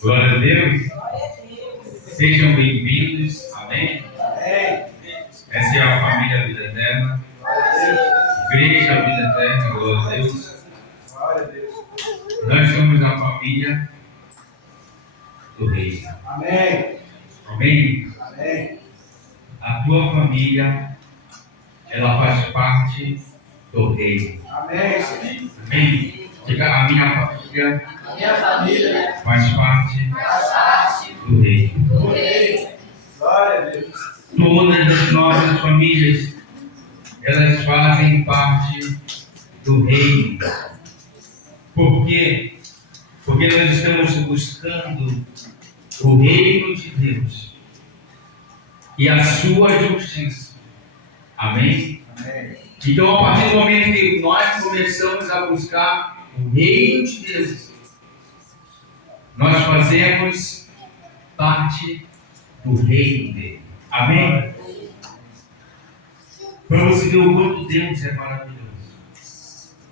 Glória a Deus. Sejam bem-vindos. Amém? Essa é a família Vida Eterna. Igreja Vida Eterna. Glória a Deus. Nós somos a família do Rei. Amém. Amém? Amém. A tua família, ela faz parte do Rei. Amém. Amém? Diga, a minha família A minha família faz parte faz parte do Rei. do Rei. Glória a Deus. Todas as nossas famílias, elas fazem parte do Reino. Por quê? Porque nós estamos buscando o reino de Deus e a sua justiça. Amém? Amém. Então, a partir do momento que nós começamos a buscar o reino de Deus, nós fazemos parte do reino dele. Amém? Para você ver o quanto Deus é maravilhoso.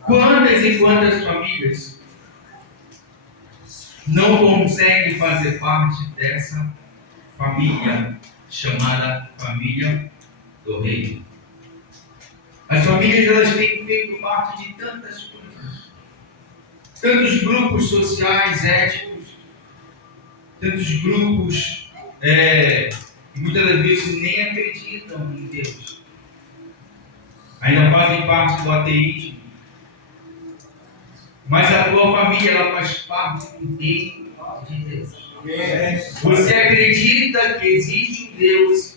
Quantas e quantas famílias não conseguem fazer parte dessa família chamada família do reino? As famílias, elas têm feito parte de tantas coisas, tantos grupos sociais, éticos, tantos grupos que muitas das vezes nem acreditam em Deus, ainda fazem parte do ateísmo. Mas a tua família, ela faz parte do reino de Deus. Amém. Você acredita que existe um Deus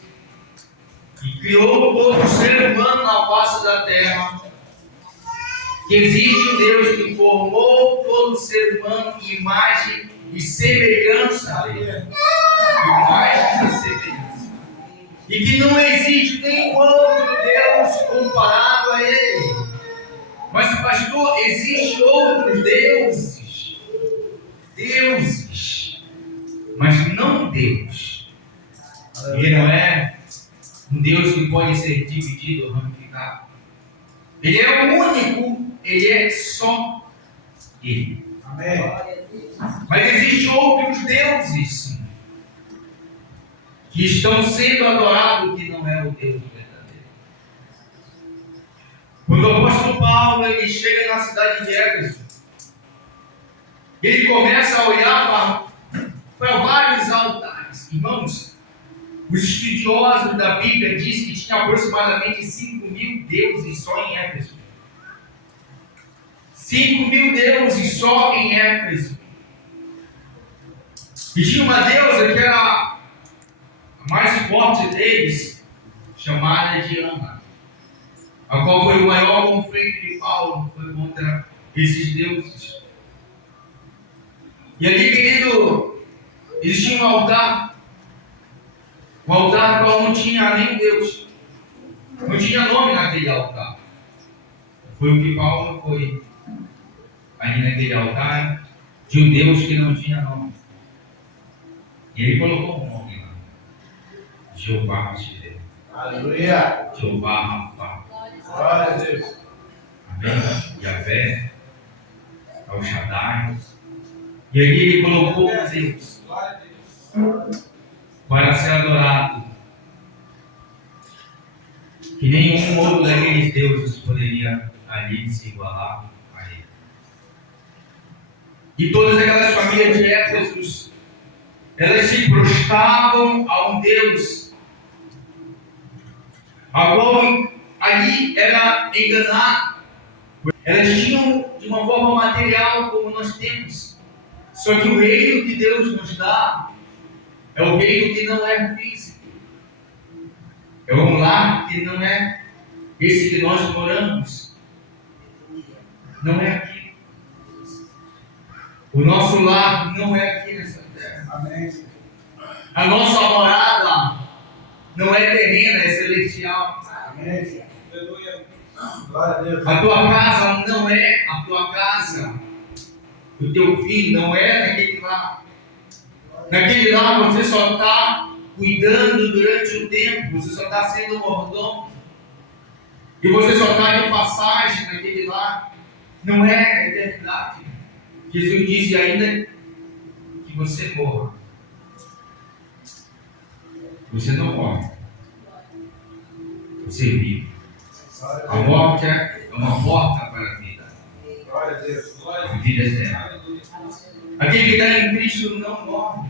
que criou todo ser humano na face da terra, que existe um Deus que formou todo ser humano em imagem e semelhança dele. Imagem e semelhança. E que não existe nenhum outro Deus comparado a ele. Mas, pastor, existem outros deuses. Deuses. Mas não Deus. Ele não é um Deus que pode ser dividido ou ramificado. Ele é o único, ele é só ele. Amém. Mas existem outros deuses, sim, que estão sendo adorados, que não é o Deus verdadeiro. Quando o apóstolo Paulo ele chega na cidade de Éfeso, ele começa a olhar para vários altares. Irmãos, os estudiosos da Bíblia dizem que tinha aproximadamente 5.000 deuses só em Éfeso. 5.000 deuses só em Éfeso. E tinha uma deusa que era a mais forte deles, chamada Diana, a qual foi o maior conflito de Paulo, foi contra esses deuses. E ali, querido, existia um altar qual não tinha nem Deus, não tinha nome naquele altar. Foi o que Paulo foi ali naquele altar de um Deus que não tinha nome. E ele colocou um nome lá: Jeová Jireh. Aleluia. Jeová Rafa. Glória a Deus. Amém? Yahvé, El Shaddai. E ali ele colocou um Deus Glória a Deus. para ser adorado, que nenhum outro daqueles deuses poderia ali se igualar a ele. E todas aquelas famílias de Éfeso, elas se prostravam a um Deus, a qual ali era enganar. Elas tinham de uma forma material como nós temos, só que o reino que Deus nos dá é o reino que não é físico. É um lar que não é esse que nós moramos. Não é aqui. O nosso lar não é aqui nessa terra. Amém. A nossa morada não é terrena, é celestial. Amém. Aleluia. Glória a Deus. A tua casa não é a tua casa. O teu filho não é naquele lar. Naquele lar você só está cuidando durante o tempo, você só está sendo mordomo. E você só está de passagem naquele lar. Não é a eternidade. Jesus disse ainda que você morra. Você não morre. Você vive. A morte é uma porta para a vida. Glória a Deus. A vida eterna. Aquele que está em Cristo não morre.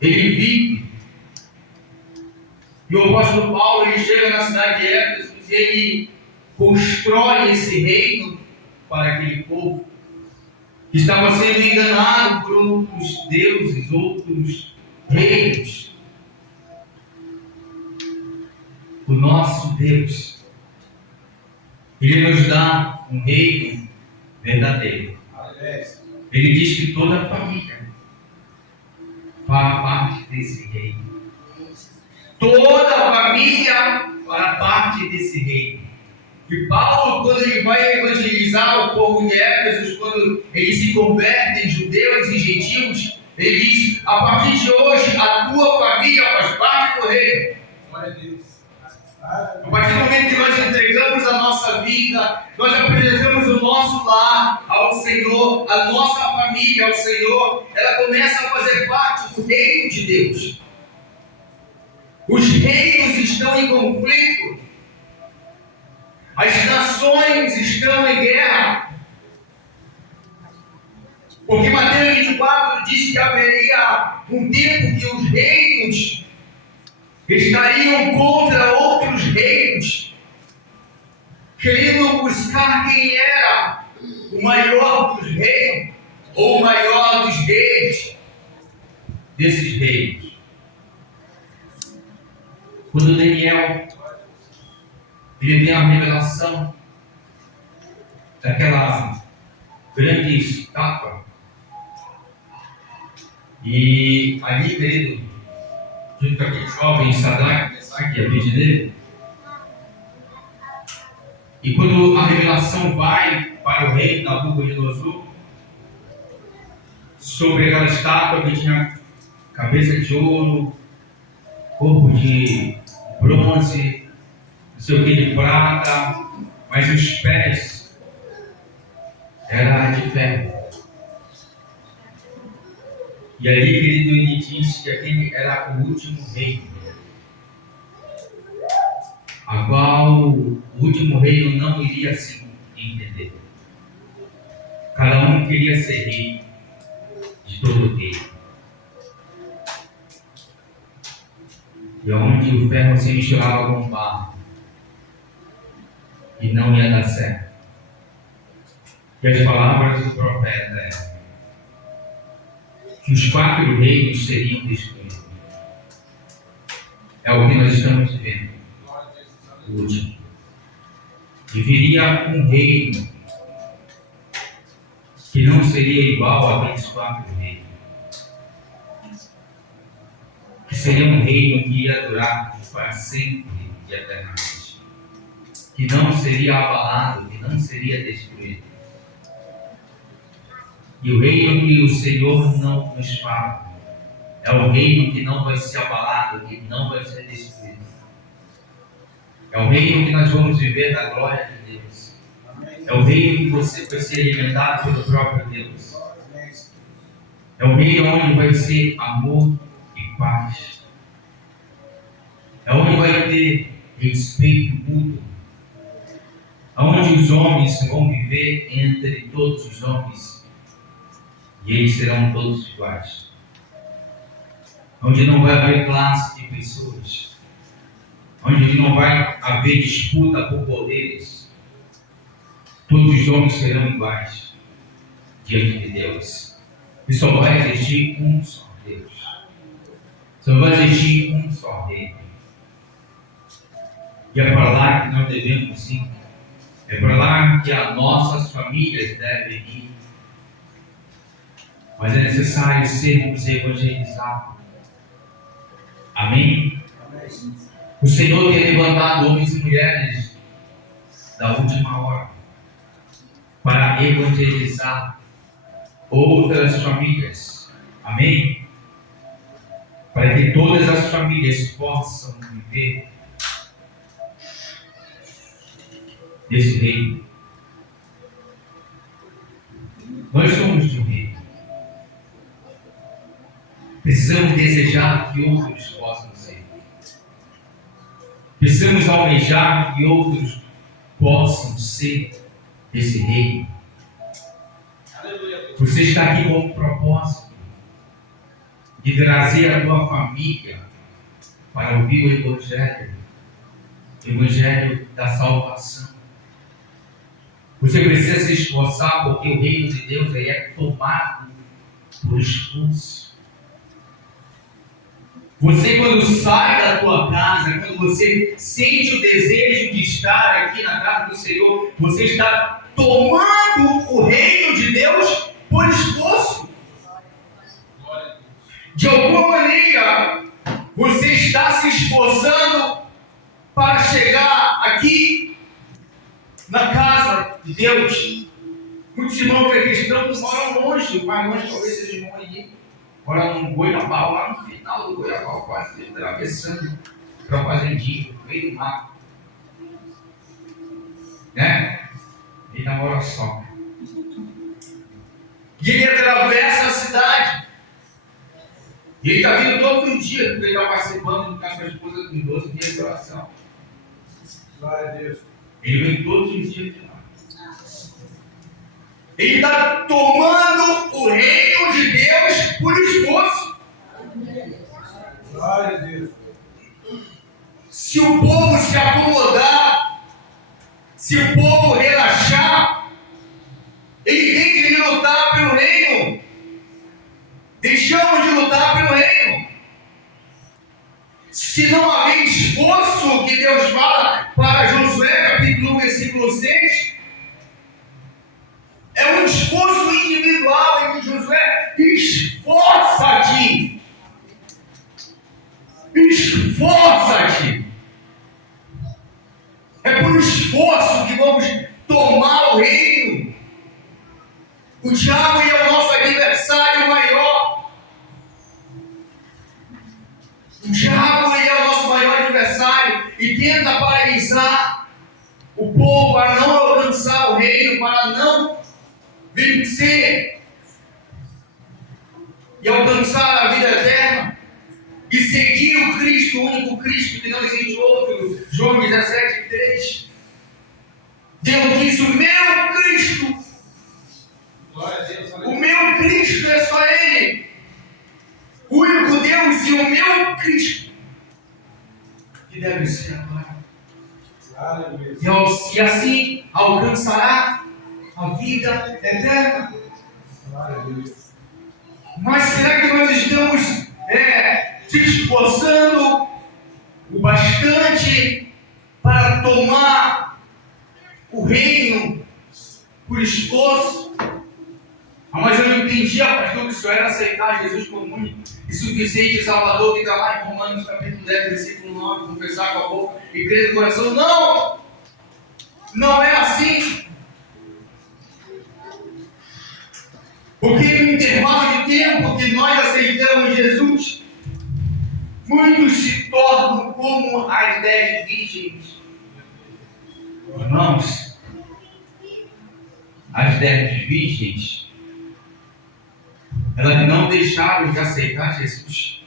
Ele vive. E o apóstolo Paulo, ele chega na cidade de Éfeso e ele constrói esse reino para aquele povo que estava sendo enganado por outros deuses, outros reinos. O nosso Deus, Ele nos dá um reino verdadeiro. Ele diz que toda a família fará parte desse reino. Toda a família fará parte desse reino. E Paulo, quando ele vai evangelizar o povo de Éfeso, quando eles se convertem, judeus e gentios, ele diz: a partir de hoje, a tua família faz parte do reino. Glória a Deus. A partir do momento que nós entregamos a nossa vida, nós apresentamos o nosso lar ao Senhor, a nossa família ao Senhor, ela começa a fazer parte do reino de Deus. Os reinos estão em conflito. As nações estão em guerra. Porque Mateus 24 diz que haveria um tempo que os reinos estariam contra outros reinos, querendo buscar quem era o maior dos reinos, ou o maior dos reis desses reinos. Quando Daniel ele tem a revelação daquela grande estátua, e ali, querido, junto com aquele jovem Sadraque, Mesaque e Abednego, e quando a revelação vai para o rei Nabucodonosor sobre aquela estátua que tinha cabeça de ouro, corpo de bronze, não sei o que de prata, mas os pés eram de ferro. E ali, querido, ele diz que aquele era o último reino, a qual o último reino não iria se entender. Cada um queria ser rei de todo o reino. E onde o ferro se misturava com o barro, e não ia dar certo. E as palavras do profeta eram que os 4 reinos seriam destruídos. É o que nós estamos vivendo, o último. E viria um reino que não seria igual àqueles 4 reinos. Que seria um reino que ia durar para sempre e eternamente. Que não seria abalado, que não seria destruído. E o reino que o Senhor não nos fala é o reino que não vai ser abalado, que não vai ser destruído. É o reino que nós vamos viver da glória de Deus. É o reino que você vai ser alimentado pelo próprio Deus. É o reino onde vai ser amor e paz. É onde vai ter respeito mútuo. Onde os homens vão viver entre todos os homens. E eles serão todos iguais. Onde não vai haver classe de pessoas. Onde não vai haver disputa por poderes. Todos os homens serão iguais diante de Deus. E só vai existir um só Deus. Só vai existir um só Rei. E é para lá que nós devemos ir. É para lá que as nossas famílias devem ir. Mas é necessário sermos evangelizados. Amém? O Senhor tem levantado homens e mulheres da última hora para evangelizar outras famílias. Amém? Para que todas as famílias possam viver desse reino. Nós somos de um reino. Precisamos desejar que outros possam ser. Precisamos almejar que outros possam ser desse reino. Você está aqui com um propósito de trazer a tua família para ouvir o Evangelho da salvação. Você precisa se esforçar, porque o reino de Deus é tomado por esforço. Você, quando sai da tua casa, quando você sente o desejo de estar aqui na casa do Senhor, você está tomando o reino de Deus por esforço. De alguma maneira, você está se esforçando para chegar aqui na casa de Deus. Muitos irmãos que cristãos moram longe, mais longe talvez seja irmão aí. Mora no Goiabal, lá no final do Goiabal, quase atravessando para o fazendinho, no meio do mar. Né? Ele namora só. E ele atravessa a cidade. E ele está vindo todos os dias, porque ele está participando do caso da esposa com 12 dias de oração. Glória a Deus. Ele vem todos os dias de lá. Ele está tomando o reino de Deus por esforço. Glória a Deus. Se o povo se acomodar, se o povo relaxar, ele deixa de lutar pelo reino. Deixamos de lutar pelo reino. Se não haver esforço, que Deus fala para Josué, capítulo 1, versículo 6, é um esforço individual em que Josué esforça-te. Esforça-te. É por esforço que vamos tomar o reino. O diabo é o nosso adversário maior. O diabo é o nosso maior adversário e tenta paralisar o povo para não alcançar o reino, para não vencer e alcançar a vida eterna e seguir o Cristo, o único Cristo, que não existe outro. João 17:3. Deus diz: o meu Cristo, Glória a Deus. o meu Cristo é só Ele, o único Deus e o meu Cristo que deve ser adorado. E assim alcançará a vida eterna. Glória a Deus. Mas será que nós estamos se esforçando o bastante para tomar o reino por esforço? Mas eu não entendia, pastor, que isso era aceitar Jesus como único e suficiente Salvador, que está lá em Romanos capítulo 10, versículo 9, confessar com a boca e crer no coração. Não! Não é assim. Porque no intervalo de tempo que nós aceitamos Jesus, muitos se tornam como as 10 virgens. Irmãos, as 10 virgens, elas não deixaram de aceitar Jesus.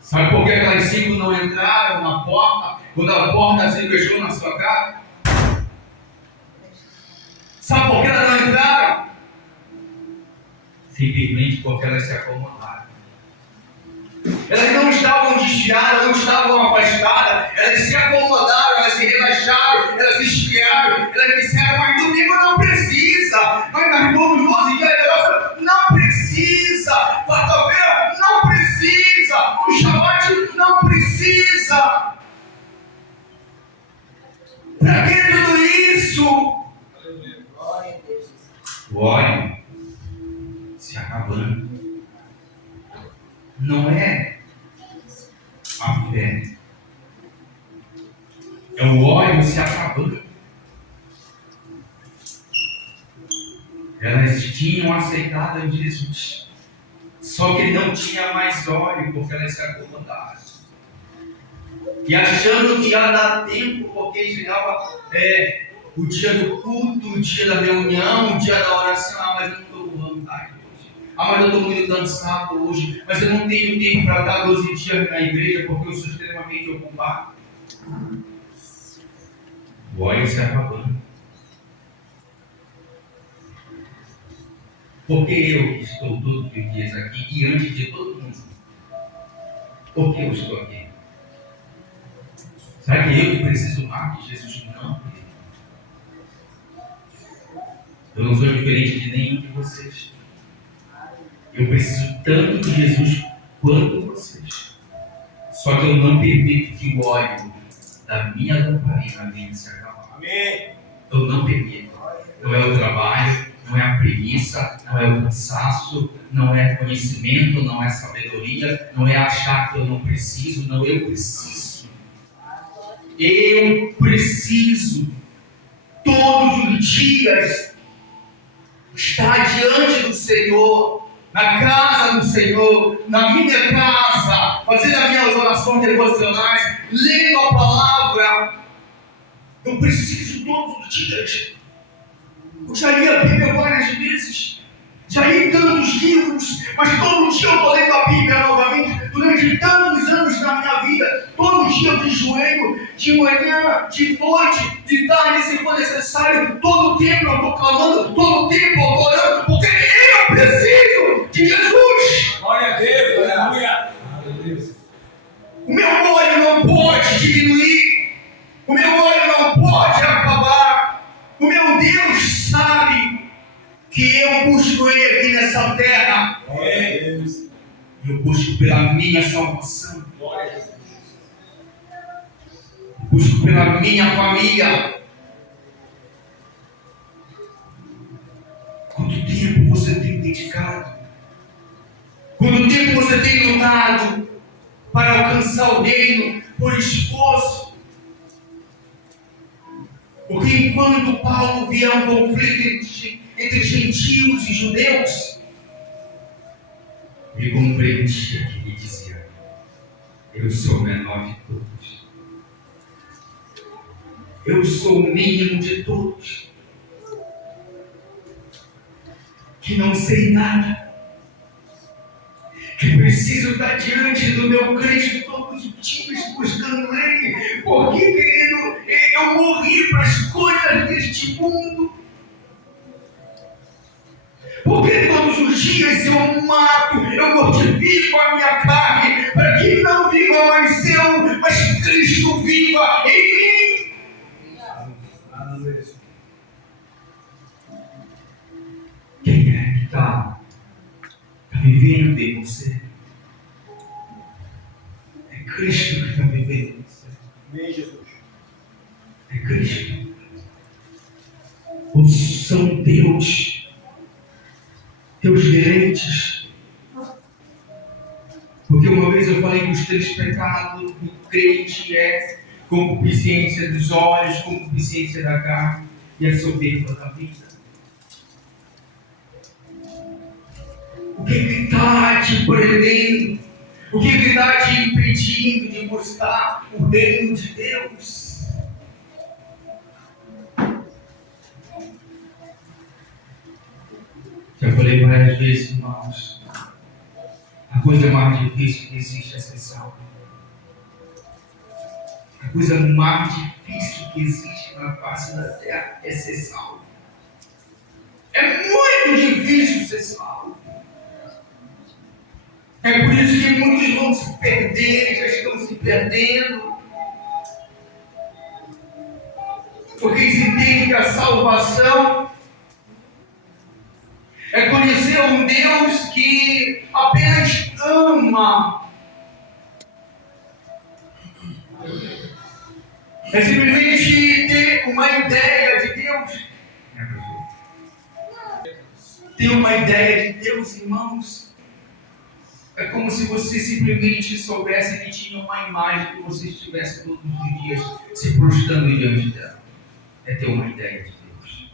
Sabe por que aquelas 5 não entraram na porta, quando a porta se fechou na sua cara? Sabe por que elas não entraram? Simplesmente porque elas se acomodaram. Elas não estavam desviadas, não estavam afastadas, elas se acomodaram, elas se relaxaram, elas se esfriaram, elas disseram: mas domingo não precisa, mas nós vamos 12 dias de oração, não precisa, quarta-feira não precisa, o Shabbat não precisa. Para que tudo isso? O óleo se acabando. Não é a fé, é o óleo se acabando. Elas tinham aceitado Jesus, só que não tinha mais óleo, porque elas se acomodaram. E achando que ia dar tempo, porque chegava o dia do culto, o dia da reunião, o dia da oração, mas eu não estou com vontade hoje. Ah, mas eu estou muito cansado hoje, mas eu não tenho tempo para dar 12 dias na igreja porque eu sou extremamente ocupado. O óleo se acabando. Porque eu estou todos os dias aqui diante de todo mundo. Por que eu estou aqui? Será que eu que preciso mais de Jesus? Não. Eu não sou diferente de nenhum de vocês. Eu preciso tanto de Jesus quanto vocês. Só que eu não permito que o óleo da minha lamparina venha se acabar. Amém. Eu não permito. Não é o trabalho, não é a preguiça, não é o cansaço, não é conhecimento, não é sabedoria, não é achar que eu não preciso, não, eu preciso. Eu preciso todos os dias estar diante do Senhor, na casa do Senhor, na minha casa, fazendo as minhas orações devocionais, lendo a palavra. Eu preciso todos os dias. Eu já li a Bíblia várias vezes, já li tantos livros, mas todo dia eu estou lendo a Bíblia novamente, durante tantos anos da minha vida, todo dia eu de joelho, de manhã, de noite, de tarde, se for necessário, todo tempo eu estou clamando, todo tempo eu estou orando, porque eu preciso de Jesus. Glória a Deus, aleluia. O meu óleo não pode diminuir, o meu óleo não pode acabar. O meu Deus sabe que eu busco Ele aqui nessa terra. Eu busco pela minha salvação. Eu busco pela minha família. Quanto tempo você tem dedicado? Quanto tempo você tem lutado para alcançar o reino por esforço? Porque enquanto Paulo via um conflito entre gentios e judeus, ele compreendia que ele dizia: eu sou o menor de todos, eu sou o mínimo de todos, que não sei nada, que preciso estar diante do meu Cristo todos os dias buscando Ele, porque, querido, eu morri para as coisas deste mundo. Porque todos os dias eu mato, eu mortifico a minha carne, para que não viva mais eu, mas Cristo viva em mim. Quem é que está vivendo em você? É Cristo que está vivendo em você. Amém, Jesus. É Cristo. Ou são teus direitos. Porque uma vez eu falei que os 3 pecados do crente é concupiscência dos olhos, concupiscência da carne e a soberba da vida. O que está te prendendo? O que está te impedindo de buscar o reino de Deus? Já falei várias vezes, irmãos, a coisa mais difícil que existe é ser salvo. A coisa mais difícil que existe na face da terra é ser salvo. É muito difícil ser salvo. É por isso que muitos vão se perder, já estão se perdendo. Porque eles entendem que a salvação é conhecer um Deus que apenas ama. É simplesmente ter uma ideia de Deus. Ter uma ideia de Deus, irmãos, é como se você simplesmente soubesse que tinha uma imagem que você estivesse todos os dias se prostrando diante dela. É ter uma ideia de Deus.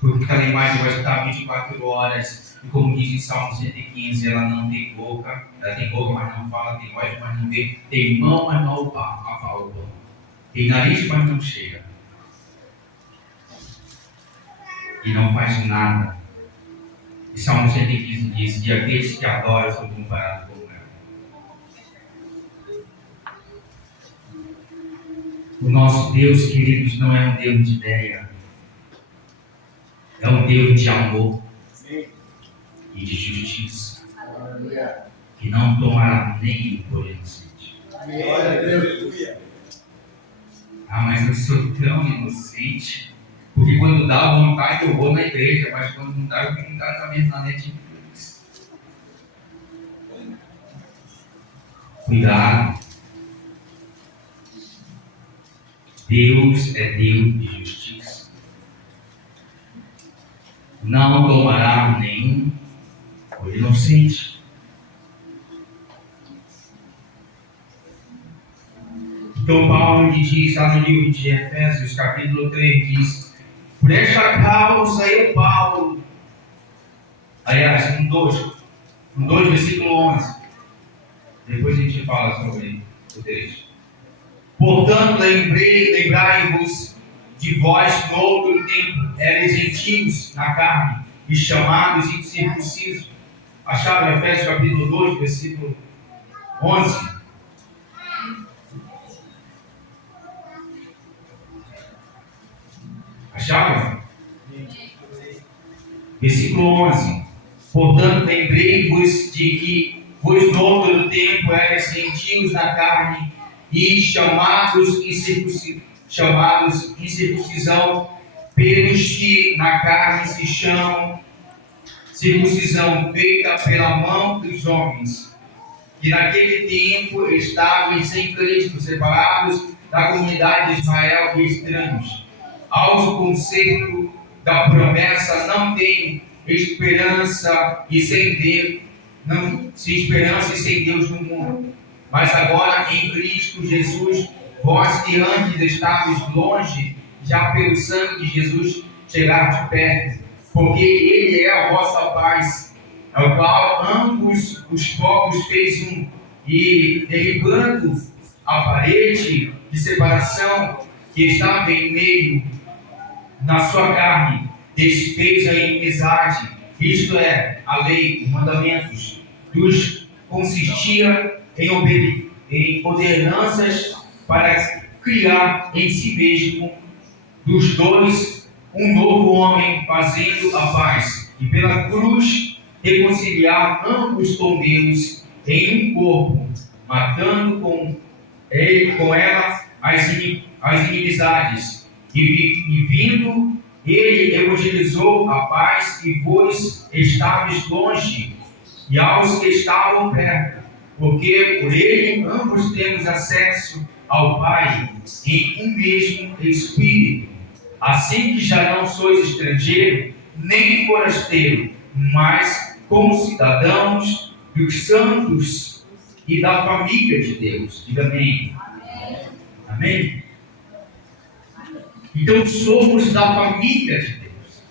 Porque aquela imagem vai estar 24 horas, e como diz em Salmo 115, ela não tem boca, ela tem boca, mas não fala, tem olhos, mas não vê, tem mão, mas não apalpa, tem nariz, mas não cheira, e não faz nada Salmo 115 diz que aqueles que adoram são comparados com ela. O nosso Deus, queridos, não é um Deus de ideia. É um Deus de amor e de justiça. Que não tomará nem por inocente. Ah, mas eu sou tão inocente. Porque quando dá vontade eu vou na igreja, mas quando não dá eu fico em casa mesmo na Netflix. Cuidado. Deus é Deus de justiça. Não tomará nenhum por inocente. Então Paulo diz lá no livro de Efésios, capítulo 3, diz: por esta causa eu, Paulo, aliás, no 2, versículo 11, depois a gente fala sobre o texto. Portanto, lembrai-vos de vós no outro tempo, eres gentios na carne, e chamados incircuncisos. Acharam Efésios capítulo 2, versículo 11? Acharam? Versículo 11. Portanto, lembrei-vos de que vós no outro tempo eres gentios na carne e chamados incircuncisão, pelos que na carne se chamam circuncisão feita pela mão dos homens, que naquele tempo estavam sem Cristo, separados da comunidade de Israel e estranhos, aos concerto da promessa, não tem esperança e sem Deus, no mundo. Mas agora em Cristo Jesus, vós que antes estavais longe, já pelo sangue de Jesus chegastes perto, porque Ele é a vossa paz, ao qual ambos os povos fez um, e derribando a parede de separação que estava em meio na sua carne, desfez a inimizade, isto é, a lei, os mandamentos, dos consistia em ordenanças para criar em si mesmo dos dois um novo homem, fazendo a paz, e pela cruz reconciliar ambos com Deus em um corpo, matando com ela as inimizades, e vindo ele evangelizou a paz e vos estáveis longe e aos que estavam perto, porque por ele ambos temos acesso ao Pai em um mesmo Espírito. Assim que já não sois estrangeiro, nem forasteiro, mas como cidadãos dos santos e da família de Deus. Diga amém. Amém? Então somos da família de Deus.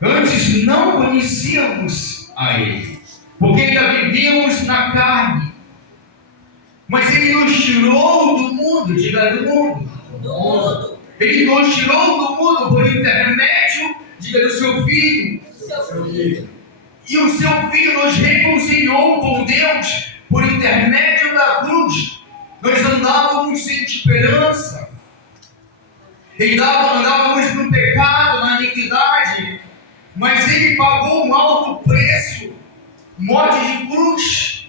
Antes não conhecíamos a Ele, porque ainda vivíamos na carne. Mas Ele nos tirou do mundo, diga do mundo. Ele nos tirou do mundo por intermédio, diga do seu Filho. E o seu Filho nos reconciliou com Deus por intermédio da cruz. Nós andávamos sem esperança. Andávamos no pecado, na iniquidade, mas Ele pagou um alto preço, morte de cruz.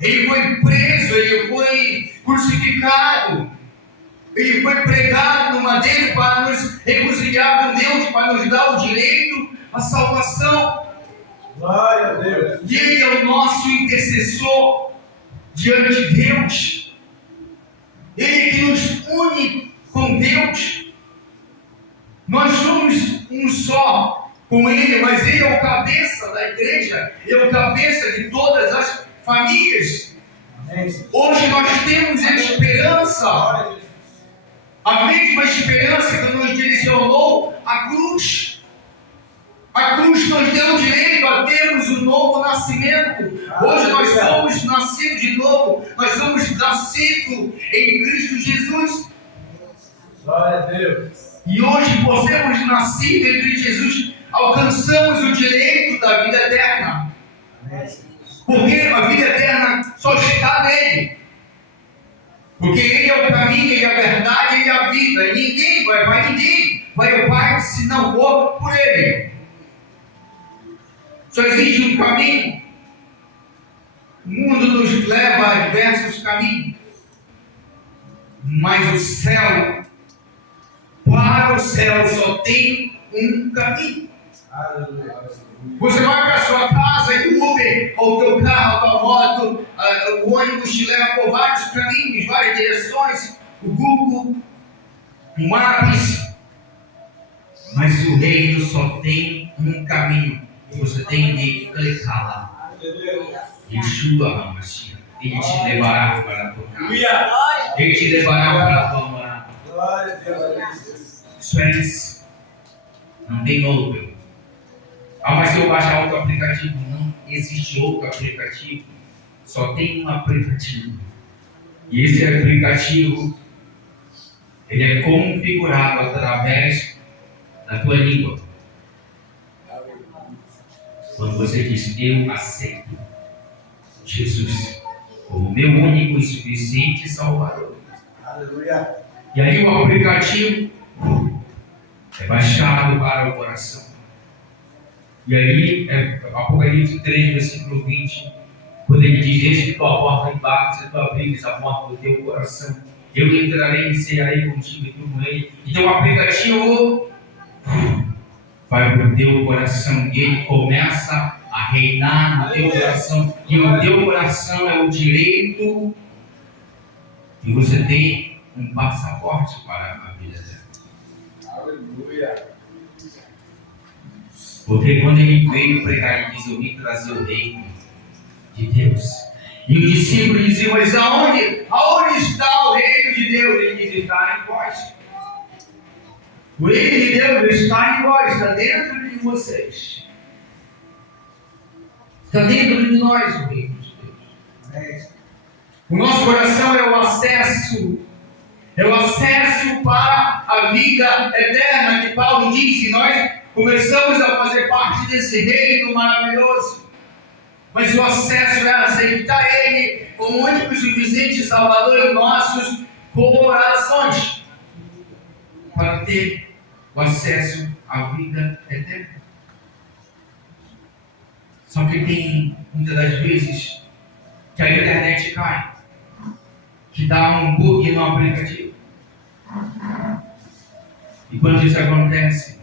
Ele foi preso, Ele foi crucificado, Ele foi pregado no madeiro para nos reconciliar com Deus, para nos dar o direito à salvação. Glória a Deus. E Ele é o nosso intercessor diante de Deus. Ele que nos une com Deus. Nós somos um só com Ele, mas Ele é o cabeça da igreja, Ele é o cabeça de todas as famílias. Hoje nós temos a esperança, a mesma esperança que nos direcionou a cruz. A cruz nos deu o direito a termos um novo nascimento. Hoje nós somos nascidos de novo, nós somos nascidos em Cristo Jesus. Glória a Deus. E hoje, por sermos nascidos em Cristo Jesus, alcançamos o direito da vida eterna. Porque a vida eterna só está nele. Porque ele é o caminho, ele é a verdade, ele é a vida. E ninguém vai ao Pai se não for por ele. Só existe um caminho. O mundo nos leva a diversos caminhos. Mas o céu, para o céu só tem um caminho. Você vai para a sua casa e o Uber, ou o teu carro, a tua moto, o ônibus te leva por vários caminhos, várias direções, o Google, o Maps. Mas o reino só tem um caminho. E você tem que clicar lá. Yeshua HaMashiach. Ele te levará para a tua casa. Ele te levará para a tua morada. Isso é isso. Não tem outro. Mas se eu baixar outro aplicativo, não existe outro aplicativo. Só tem um aplicativo. E esse aplicativo, ele é configurado através da tua língua. Quando você diz, eu aceito Jesus como meu único e suficiente Salvador. Aleluia. E aí o aplicativo é baixado para o coração. E aí, Apocalipse 3, versículo 20, quando ele diz, desde que tua porta embaixo, se tu abrires a porta do teu coração, eu entrarei e cearei contigo e tu com ele. Então o aplicativo vai para o teu coração e ele começa a reinar no teu coração. E o teu coração é o direito e você tem um passaporte para a vida dela. Aleluia. Porque quando ele veio pregar, ele diz, eu vim trazer o reino de Deus. E o discípulo dizia, mas aonde? Aonde está o reino de Deus? Ele diz, está em vós. O reino de Deus está em vós, está dentro de vocês. Está dentro de nós o reino de Deus. O nosso coração é o acesso para a vida eterna que Paulo diz, e nós começamos a fazer parte desse reino maravilhoso. Mas o acesso é aceitar Ele como único e suficiente Salvador em nossos corações, para ter o acesso à vida eterna. Só que tem, muitas das vezes, que a internet cai, que dá um bug no aplicativo. E quando isso acontece,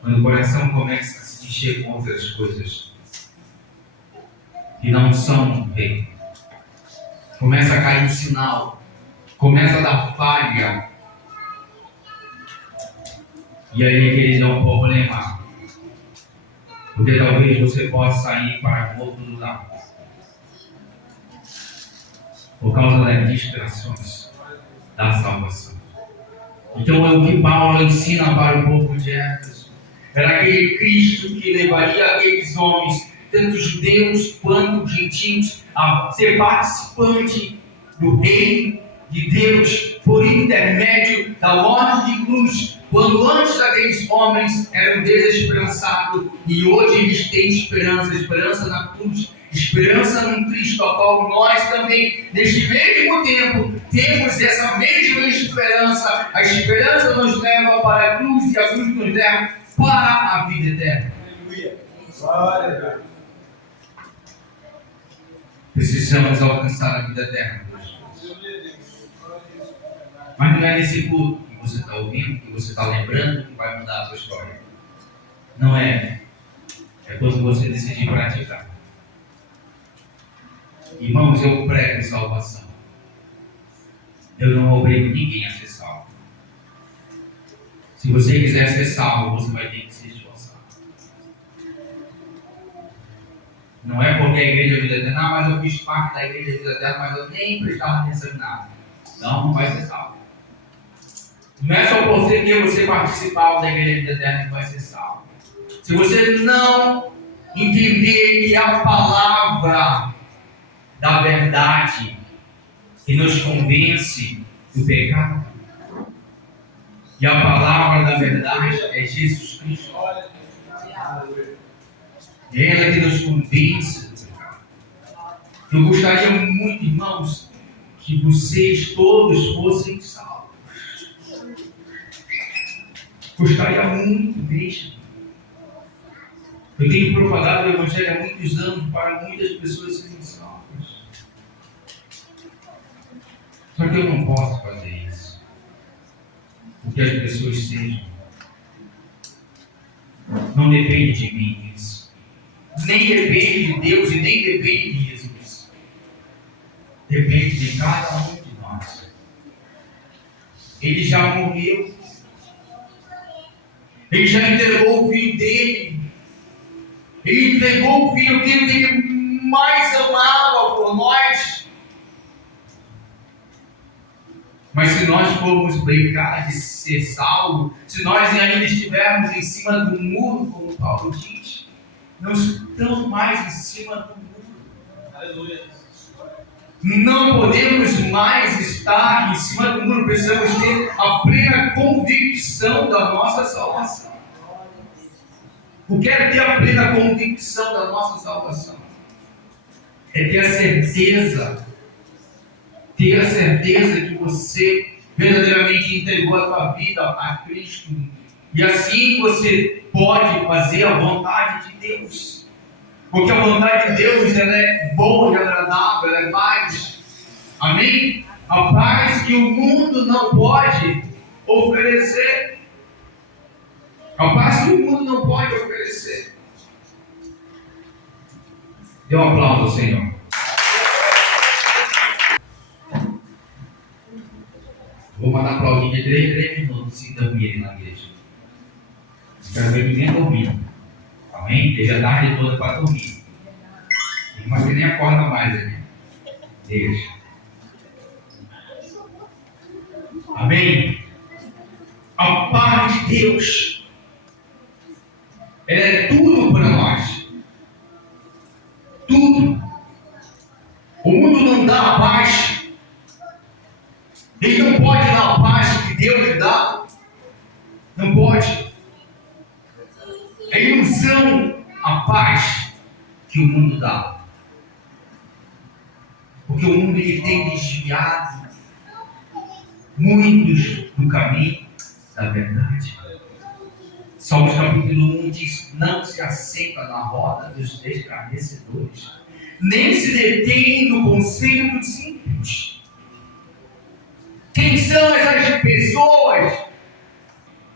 quando o coração começa a se encher com outras coisas que não são reino, começa a cair um sinal, começa a dar falha, e aí ele dá um problema, porque talvez você possa ir para um outro lugar por causa das distrações da salvação. Então é o que Paulo ensina para o povo de Éfeso. Era aquele Cristo que levaria aqueles homens, tanto judeus quanto gentios, a ser participante do reino de Deus por intermédio da morte de cruz. Quando antes aqueles homens eram desesperançados e hoje eles têm esperança na cruz, esperança num Cristo, a qual nós também, neste mesmo tempo, temos essa mesma esperança. A esperança nos leva para a cruz e a cruz nos leva para a vida eterna. Aleluia. Glória a Deus. Precisamos alcançar a vida eterna. Mas não é nesse culto que você está ouvindo, que você está lembrando, que vai mudar a sua história. Não é. É quando você decidir praticar. Irmãos, eu prego salvação. Eu não obrigo ninguém a ser salvo. Se você quiser ser salvo, você vai ter que se esforçar. Não é porque a igreja Vida Eterna, mas eu fiz parte da igreja Vida Eterna, mas eu nem prestava atenção em nada. Não vai ser salvo. Não é só porque você participava da igreja Vida Eterna que vai ser salvo. Se você não entender que a palavra da verdade que nos convence do pecado, e a palavra da verdade é Jesus Cristo. Aleluia. É ela que nos convence do pecado. Eu gostaria muito, irmãos, que vocês todos fossem salvos. Gostaria muito mesmo. Eu tenho propagado o Evangelho há muitos anos para muitas pessoas serem salvas. Só que eu não posso fazer isso. O que as pessoas sejam. Não depende de mim isso. Nem depende de Deus e nem depende de Jesus. Depende de cada um de nós. Ele já morreu. Ele já entregou o filho dele. Ele entregou o filho dele que ele mais amava por nós. Mas se nós formos brincar de ser salvo, se nós ainda estivermos em cima do muro, como Paulo diz, não estamos mais em cima do muro. Aleluia. Não podemos mais estar em cima do muro, precisamos ter a plena convicção da nossa salvação. O que é ter a plena convicção da nossa salvação? É ter a certeza que você verdadeiramente entregou a tua vida a Cristo. E assim você pode fazer a vontade de Deus. Porque a vontade de Deus, ela é boa e agradável, ela é paz. Amém? A paz que o mundo não pode oferecer. A paz que o mundo não pode oferecer. Dê um aplauso ao Senhor. Vou mandar para alguém de 3 minutos se dormirem na igreja. Quero ver ninguém dormindo. Amém? Desde a tarde toda para dormir. Mas que nem acorda mais, né? Deixa. Amém? A paz de Deus, ela é tudo para nós. Tudo. O mundo não dá a paz. Ele não pode dar a paz que Deus lhe dá. Não pode. É ilusão a paz que o mundo dá. Porque o mundo ele tem desviado muitos do caminho da verdade. Salmos capítulo 1 diz: não se assenta na roda dos escarnecedores, nem se detém no conselho dos ímpios. Quem são essas pessoas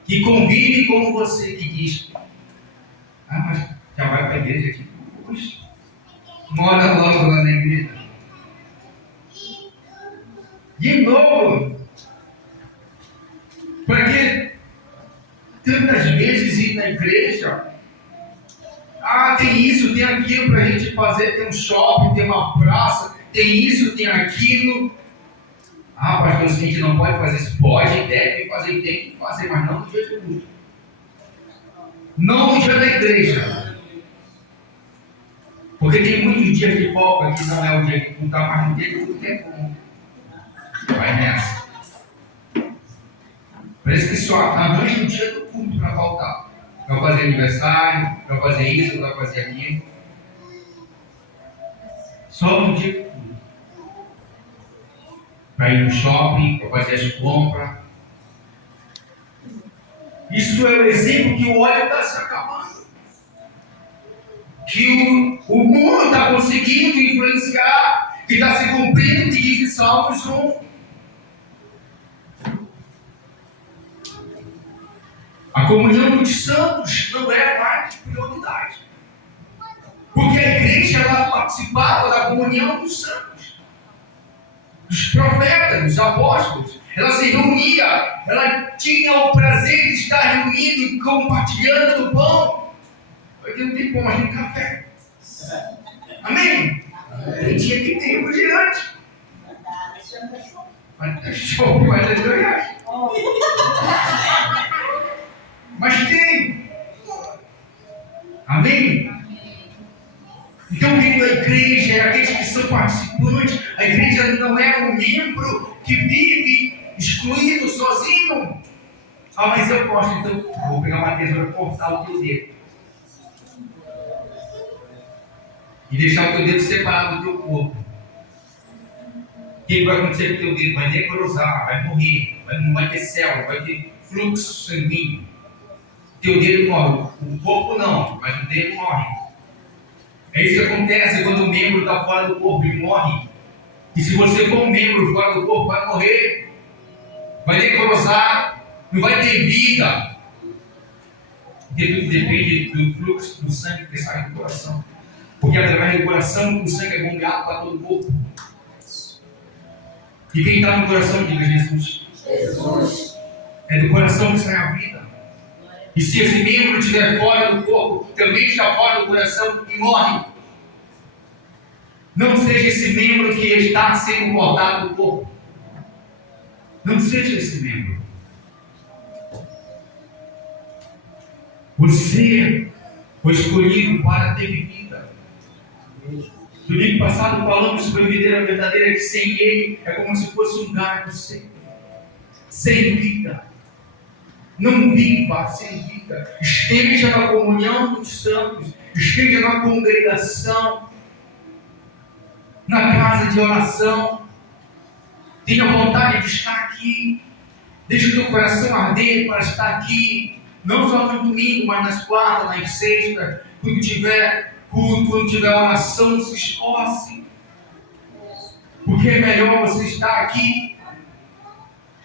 que convivem com você, que diz: ah, mas já vai para a igreja aqui hoje? Mora logo lá na igreja. De novo. Para que tantas vezes ir na igreja? Ah, tem isso, tem aquilo para a gente fazer, tem um shopping, tem uma praça, tem isso, tem aquilo. Ah, pastor, a gente não pode fazer isso. Pode, deve fazer, tem que fazer, mas não no dia do culto. Não no dia da igreja. Porque tem muitos dias de folga que não é o dia de culto, mas no dia de culto é bom. Vai nessa. Parece que só arranja o dia do culto para voltar. Para fazer aniversário, para fazer isso, para fazer aquilo. Só no dia do culto. Para ir no shopping, para fazer as compras. Isso é o exemplo que o óleo está se acabando. Que o mundo está conseguindo influenciar, que está se cumprindo o que diz em Salmos 1. A comunhão dos santos não é mais prioridade. Porque a igreja ela participava da comunhão dos santos, dos profetas, dos apóstolos. Ela se reunia, ela tinha o prazer de estar reunido e compartilhando do pão. Porque não tem pão, mas tem café. Amém? Tem dia que tem refrigerante. Mas tem show, mas tem R$2. Mas tem. Amém? Então, dentro da igreja, é aqueles que são participantes. A igreja não é um membro que vive excluído, sozinho. Ah, mas eu gosto, então vou pegar uma tesoura e cortar o teu dedo. e deixar o teu dedo separado do teu corpo, o que vai acontecer com o teu dedo? Vai necrosar, vai morrer, não vai ter célula, vai ter fluxo sanguíneo. O teu dedo morre, o corpo não, mas o dedo morre. É isso que acontece quando o membro está fora do corpo e morre. E se você for um membro fora do corpo, vai morrer, vai necrosar, não vai ter vida. Porque tudo depende do fluxo do sangue que sai do coração. Porque através do coração o sangue é bombeado para todo o corpo. E quem está no coração, diga Jesus. Jesus. É do coração que sai a vida. E se esse membro estiver fora do corpo, também está fora do coração e morre. Não seja esse membro que está sendo cortado do corpo. Não seja esse membro. Você foi escolhido para ter vida. Domingo passado falamos sobre a videira verdadeira, que sem ele é como se fosse um galho seco. Sem vida. Não viva sem vida. Esteja na comunhão dos santos. Esteja na congregação. Na casa de oração. Tenha vontade de estar aqui. Deixe o teu coração arder para estar aqui. Não só no domingo, mas nas quartas, nas sextas. Quando tiver culto, quando tiver oração, se esforce. Porque é melhor você estar aqui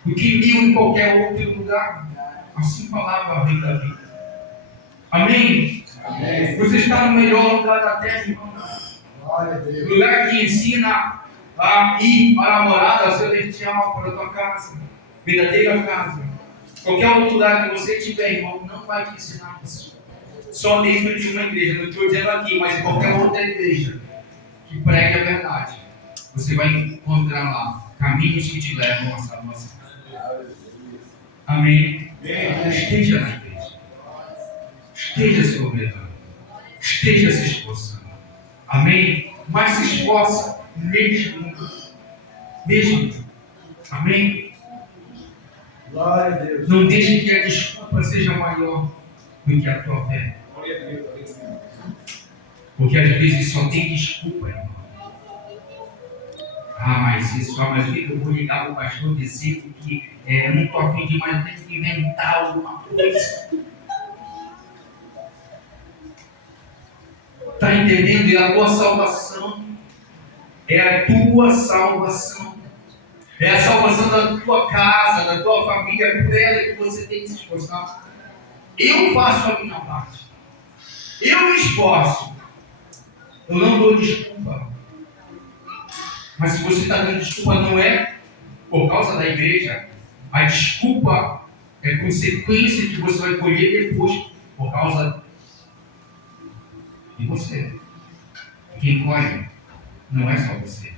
do que 1000 em qualquer outro lugar. Assim falava a vida da vida. Amém? Amém. Você está no melhor lugar da terra, irmão. Glória a Deus. Lugar que ensina a ir para a morada celestial, para a tua casa, verdadeira casa. Qualquer outro lugar que você tiver, irmão, não vai te ensinar isso. Só dentro de uma igreja, não estou dizendo aqui, mas em qualquer outra igreja que pregue a verdade, você vai encontrar lá caminhos que te levam à salvação. Amém? Esteja na igreja. Esteja se obrigando. Esteja se esforçando. Amém? Mas se esforça mesmo. Mesmo. Amém? Glória a Deus. Não deixe que a desculpa seja maior do que a tua fé. Porque às vezes só tem desculpa, irmão. Mas isso, mas eu vou ligar para o pastor dizer que eu não estou afim de mais, eu tenho que inventar alguma coisa. Está entendendo? É a tua salvação. É a tua salvação. É a salvação da tua casa, da tua família. É por ela que você tem que se esforçar. Eu faço a minha parte. Eu me esforço. Eu não dou desculpa. Mas se você está dando desculpa, não é por causa da igreja. A desculpa é consequência que você vai colher depois por causa de você. Quem colhe não é só você,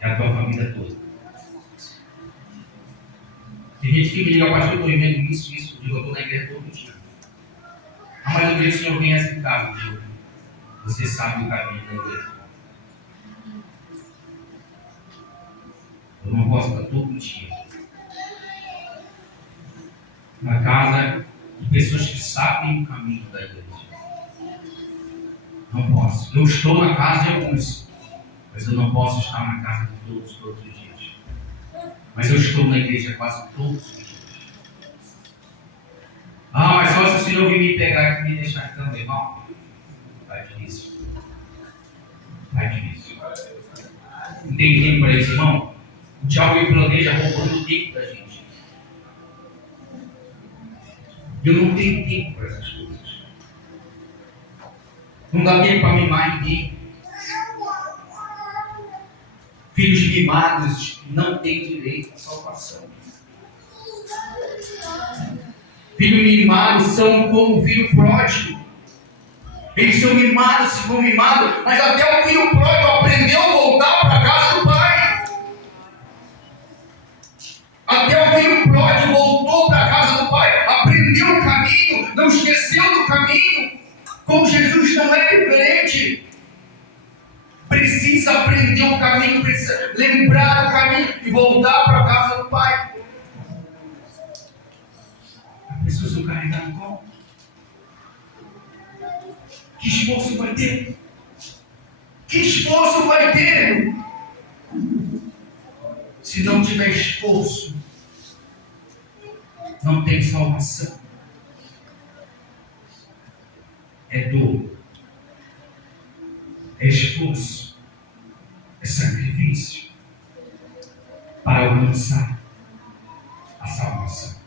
é a tua família toda. Tem gente que me liga, pastor, eu estou vivendo isso, eu digo, eu estou na igreja todo dia. Mas eu vejo que o Senhor conhece o caso, digo, você sabe o caminho da igreja. Eu não posso estar todo dia na casa de pessoas que sabem o caminho da igreja. Não posso. Eu estou na casa de alguns, mas eu não posso estar na casa de todos os dias. Mas eu estou na igreja quase todos os dias. Mas só se o Senhor vir me pegar e me deixar então, irmão. Vai difícil. Vai difícil. Não tem tempo para isso, irmão. O diabo planeja roubando o tempo da gente. Eu não tenho tempo para essas coisas. Não dá tempo para mimar ninguém. Filhos mimados não têm direito à salvação. Filhos mimados são como o filho pródigo. Eles são mimados, se for mimados, mas até o filho pródigo aprendeu a voltar para a casa do pai. Até o filho pródigo voltou para a casa do pai, aprendeu o caminho, não esqueceu do caminho. Com Jesus não é diferente. Precisa aprender o caminho, precisa lembrar o caminho e voltar para a casa do pai. As pessoas são carregadas como? Que esforço vai ter? Que esforço vai ter? Se não tiver esforço, não tem salvação. É dor, é esforço, é sacrifício para alcançar a salvação.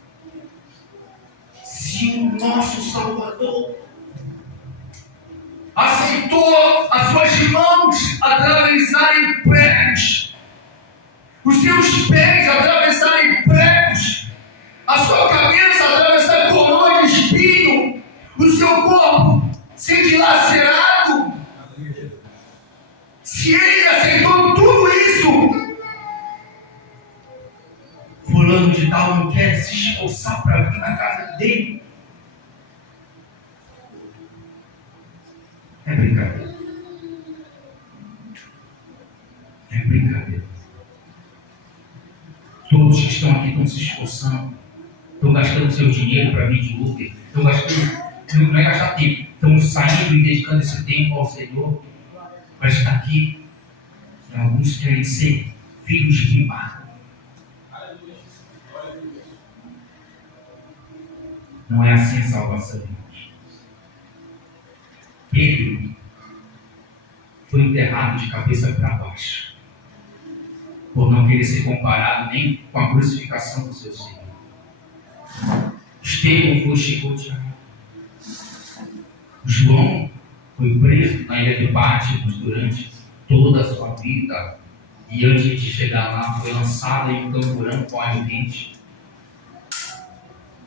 Se o nosso Salvador aceitou as suas mãos atravessarem pregos, os seus pés atravessarem pregos, a sua cabeça atravessar coroa de espinho, o seu corpo ser dilacerado, se ele aceitou tudo isso, fulano de tal não quer se esforçar para vir na casa dele. É brincadeira. É brincadeira. Todos que estão aqui estão se esforçando, estão gastando seu dinheiro para vir de Uber, estão gastando, não é gastar tempo, estão saindo e dedicando esse tempo ao Senhor para estar aqui. E alguns querem ser filhos de mar. Não é assim a salvação, irmãos. Pedro foi enterrado de cabeça para baixo, por não querer ser comparado nem com a crucificação do seu Senhor. Estevão foi chicoteado. João foi preso na ilha de Patmos durante toda a sua vida, e antes de chegar lá foi lançado em um camburão com óleo quente.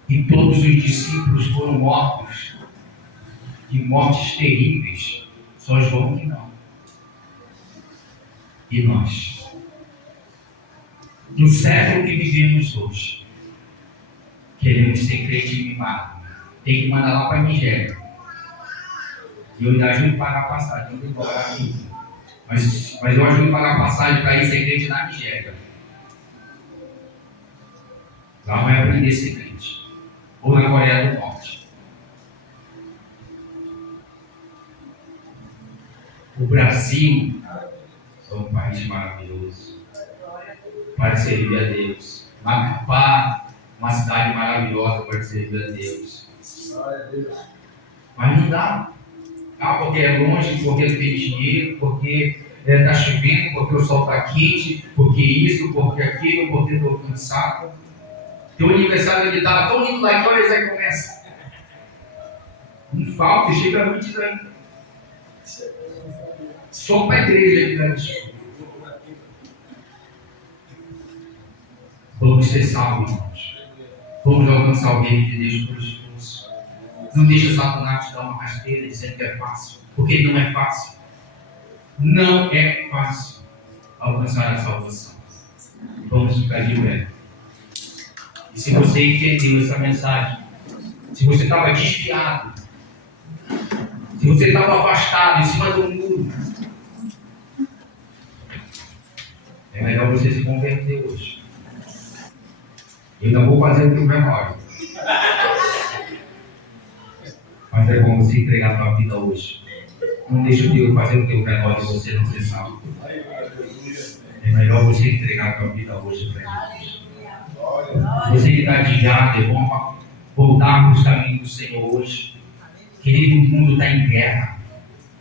E todos os discípulos foram mortos de mortes terríveis, só João que não. E nós, no século que vivemos hoje, queremos ser crente mimado, tem que mandar lá para a Nigéria. E eu ainda ajudo a pagar a passagem, não tem que cobrar aqui. Mas eu ajudo a pagar a passagem para ir ser crente na Nigéria. Lá vai aprender a ser crente. Ou na Coreia do Norte. O Brasil é um país maravilhoso para servir a Deus. Macapá, uma cidade maravilhosa para servir a Deus. Mas não dá. Porque é longe, porque não tem dinheiro, porque está chovendo, porque o sol está quente, porque isso, porque aquilo, porque estou cansado. Tem um aniversário de data tão lindo lá, que horas aí começa? Não falta, chega a 20 ainda. Só para a igreja aqui grande. Vamos ser salvos, irmãos. Vamos alcançar o reino de Deus por esforço. Não deixa Satanás te dar uma rasteira dizendo que é fácil, porque não é fácil. Não é fácil alcançar a salvação. Vamos ficar de pé. E se você entendeu essa mensagem, se você estava desviado, se você estava afastado, em cima do muro, é melhor você se converter hoje. Eu ainda vou fazer o teu relógio. Mas é bom você entregar a tua vida hoje. Não deixe Deus fazer o teu relógio e você não ser salvo. É melhor você entregar a tua vida hoje para Deus. Você que está desviado, é bom voltar para os caminhos do Senhor hoje. Querido, o mundo está em guerra.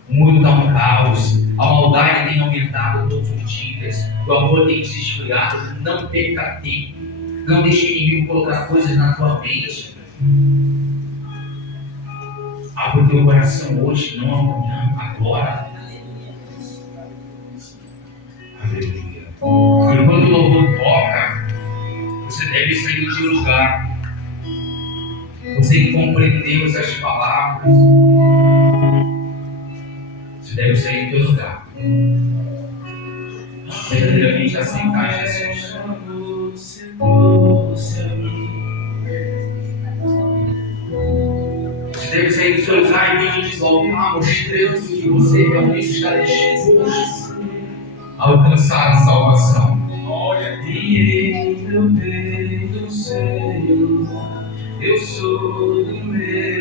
O mundo está um caos. A maldade tem aumentado todos os dias. O amor tem se esfriado. Não perca tempo. Não deixe o inimigo colocar coisas na tua mente. Abra o teu coração hoje, não amanhã, agora. Aleluia. Enquanto o louvor toca, você deve sair do teu lugar. Você que compreendeu essas palavras, você deve sair do teu lugar. Verdadeiramente aceitar Jesus. Você deve sair do seu lugar e vir de voltar, mostrando que você realmente está disposto a alcançar a salvação. E em teu peito, Senhor, eu sou do meu.